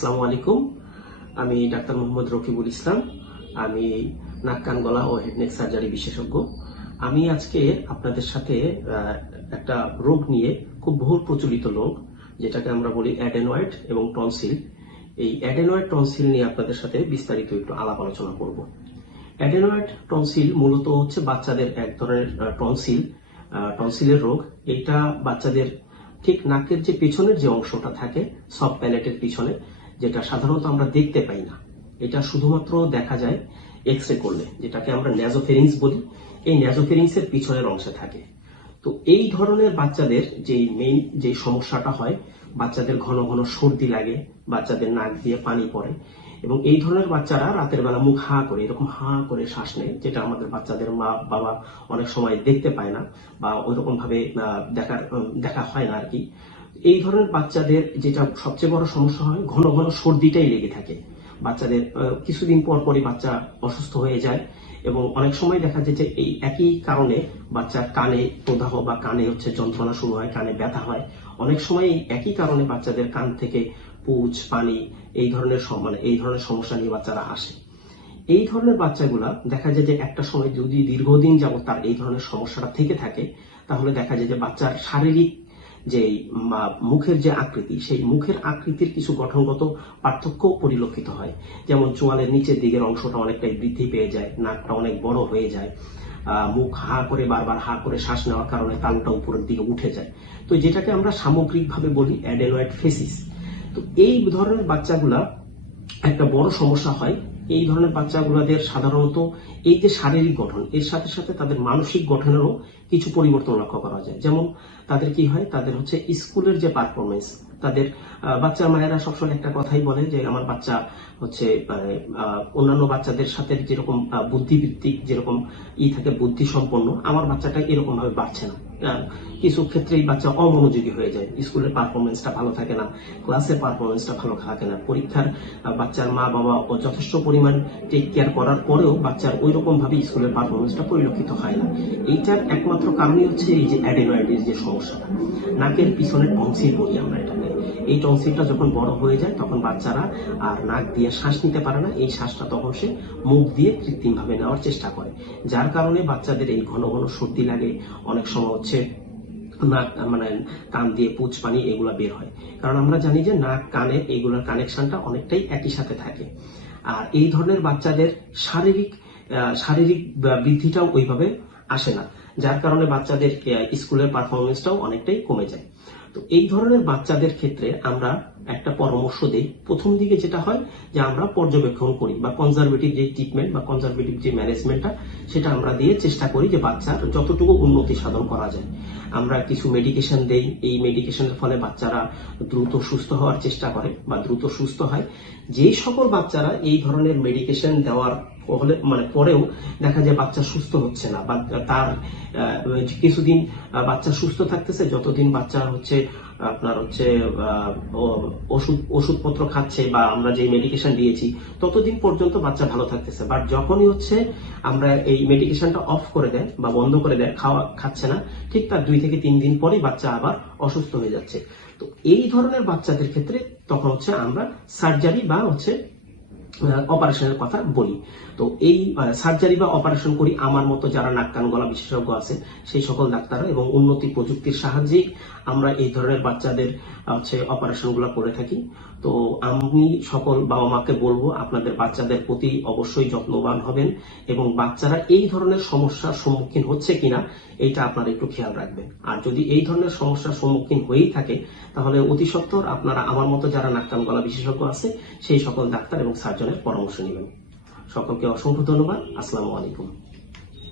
আসসালামু আলাইকুম। আমি ডাক্তার মোহাম্মদ রকিবুল ইসলাম। আমি নাক কান গলা ও হেড নেক সার্জারি বিশেষজ্ঞ। আমি আজকে আপনাদের সাথে একটা রোগ নিয়ে, খুব বহুল প্রচলিত রোগ, যেটাকে আমরা বলি অ্যাডেনয়েড এবং টনসিল। এই অ্যাডেনয়েড টনসিল নিয়ে আপনাদের সাথে বিস্তারিত একটু আলাপ আলোচনা করব। অ্যাডেনয়েড টনসিল মূলত হচ্ছে বাচ্চাদের এক ধরনের টনসিলের রোগ। এটা বাচ্চাদের ঠিক নাকের যে পেছনের যে অংশটা থাকে, সব প্যালেটের পিছনে, যেটা সাধারণত আমরা দেখতে পাই না, এটা শুধুমাত্র দেখা যায় এক্স-রে করলে, যেটাকে আমরা ন্যাজোফেরিংস বলি। এই ন্যাজোফেরিংসের পিছনের অংশে থাকে। তো এই ধরনের বাচ্চাদের যে সমস্যাটা হয়, বাচ্চাদের ঘন ঘন সর্দি লাগে, বাচ্চাদের নাক দিয়ে পানি পড়ে, এবং এই ধরনের বাচ্চারা রাতের বেলা মুখ হা করে, এরকম হা করে শ্বাস নেয়, যেটা আমাদের বাচ্চাদের মা বাবা অনেক সময় দেখতে পায় না, বা ওইরকম ভাবে দেখা হয় না আর কি। এই ধরনের বাচ্চাদের যেটা সবচেয়ে বড় সমস্যা হয়, ঘন ঘন সর্দিটাই লেগে থাকে বাচ্চাদের। কিছুদিন পর পরই বাচ্চা অসুস্থ হয়ে যায়, এবং অনেক সময় দেখা যায় যে এই একই কারণে বাচ্চার কানে প্রদাহ বা কানে যন্ত্রণা শুরু হয়, কানে ব্যথা হয়। অনেক সময় এই একই কারণে বাচ্চাদের কান থেকে পুজ, পানি, এই ধরনের সমস্যা নিয়ে বাচ্চারা আসে। এই ধরনের বাচ্চাগুলা দেখা যায় যে একটা সময় যদি দীর্ঘদিন যাবত তার এই ধরনের সমস্যাটা থেকে থাকে, তাহলে দেখা যায় যে বাচ্চার শারীরিক যে মুখের যে আকৃতি, সেই মুখের আকৃতির কিছু গঠনগত পার্থক্য পরিলক্ষিত হয়। যেমন চোয়ালের নিচের দিকের অংশটা অনেকটাই বৃদ্ধি পেয়ে যায়, নাকটা অনেক বড় হয়ে যায়, মুখ হা করে বারবার হা করে শ্বাস নেওয়ার কারণে তালুটা উপরের দিকে উঠে যায়। তো যেটাকে আমরা সামগ্রিকভাবে বলি অ্যাডেনয়েড ফেসিস। তো এই ধরনের বাচ্চাগুলা একটা বড় সমস্যা হয়। এই ধরনের বাচ্চাগুলাদের সাধারণত এই যে শারীরিক গঠন, এর সাথে সাথে তাদের মানসিক গঠনেরও কিছু পরিবর্তন লক্ষ্য করা যায়। যেমন তাদের কি হয়, তাদের স্কুলের যে পারফরমেন্স, তাদের বাচ্চার মায়েরা সবসময় একটা কথাই বলে যে আমার বাচ্চা অন্যান্য বাচ্চাদের সাথে যেরকম বুদ্ধিভিত্তিক যেরকম থাকে, বুদ্ধি সম্পন্ন, আমার বাচ্চাটা এরকম ভাবে বাড়ছে না। কিছু ক্ষেত্রেই বাচ্চা অমনোযোগী হয়ে যায়, স্কুলের পারফরমেন্সটা ভালো থাকে না, ক্লাসের পারফরমেন্সটা ভালো থাকে না, পরীক্ষার বাচ্চার মা বাবা যথেষ্ট পরিমাণ টেক কেয়ার করার পরেও বাচ্চার ওই রকম ভাবে স্কুলের পারফরমেন্সটা পরিলক্ষিত হয় না। এইটার একমাত্র কারণই হচ্ছে এই যে অ্যাডেনয়েডের যে সমস্যাটা, নাকের পিছনের টনসিল বলি আমরা এটাকে। এই টনসিলটা যখন বড় হয়ে যায়, তখন বাচ্চারা আর নাক দিয়ে শ্বাস নিতে পারে না। এই শ্বাসটা তখন সে মুখ দিয়ে কৃত্রিম ভাবে নেওয়ার চেষ্টা করে, যার কারণে বাচ্চাদের এই ঘন ঘন সর্দি লাগে, অনেক সময় নাক কান দিয়ে পুজ, পানি এগুলা বের হয়। কারণ আমরা জানি যে নাক কানের এইগুলোর কানেকশনটা অনেকটাই একই সাথে থাকে। আর এই ধরনের বাচ্চাদের শারীরিক বৃদ্ধিটাও ওইভাবে আসে না, যার কারণে বাচ্চাদের স্কুলের পারফরমেন্সটাও অনেকটাই কমে যায়। তো এই ধরনের বাচ্চাদের ক্ষেত্রে আমরা একটা পরামর্শ দিই। প্রথম দিকে যেটা হয় যে আমরা পর্যবেক্ষণ করি, বা কনজারভেটিভ যে ট্রিটমেন্ট বা কনজারভেটিভ যে ম্যানেজমেন্টটা, সেটা আমরা দিয়ে চেষ্টা করি যে বাচ্চার যতটুকু উন্নতি সাধন করা যায়। আমরা কিছু মেডিকেশন দেই, এই মেডিকেশনের ফলে বাচ্চারা দ্রুত সুস্থ হওয়ার চেষ্টা করে বা দ্রুত সুস্থ হয়। যে সকল বাচ্চারা এই ধরনের মেডিকেশন দেওয়ার পরেও দেখা যায় বাচ্চা সুস্থ হচ্ছে না, বা তার কিছুদিন বাচ্চা সুস্থ থাকতেছে, যতদিন বাচ্চা আপনার ওষুধপত্র খাচ্ছে বা আমরা যে মেডিকেশন দিয়েছি, ততদিন পর্যন্ত বাচ্চা ভালো থাকতেছে। বাট যখনই আমরা এই মেডিকেশনটা অফ করে দেয় বা বন্ধ করে দেয়, খাচ্ছে না, ঠিক তার 2 থেকে 3 দিন পরেই বাচ্চা আবার অসুস্থ হয়ে যাচ্ছে। তো এই ধরনের বাচ্চাদের ক্ষেত্রে তখন আমরা সার্জারি বা অপারেশনের কথা বলি। তো এই সার্জারি বা অপারেশন করি আমার মতো যারা নাক কান গলা বিশেষজ্ঞ আছে, সেই সকল ডাক্তাররা, এবং উন্নতি প্রযুক্তির সাহায্যেই আমরা এই ধরনের বাচ্চাদের অপারেশন গুলো করে থাকি। তো আমি সকল বাবা মাকে বলবো, আপনাদের বাচ্চাদের প্রতি অবশ্যই যত্নবান হবেন, এবং বাচ্চারা এই ধরনের সমস্যার সম্মুখীন হচ্ছে কিনা এইটা আপনারা একটু খেয়াল রাখবেন। আর যদি এই ধরনের সমস্যার সম্মুখীন হয়েই থাকে, তাহলে অতি সত্বর আপনারা আমার মতো যারা নাক কান গলা বিশেষজ্ঞ আছে, সেই সকল ডাক্তার এবং সার্জনের পরামর্শ নেবেন। সকলকে অসংখ্য ধন্যবাদ। আসসালামু আলাইকুম।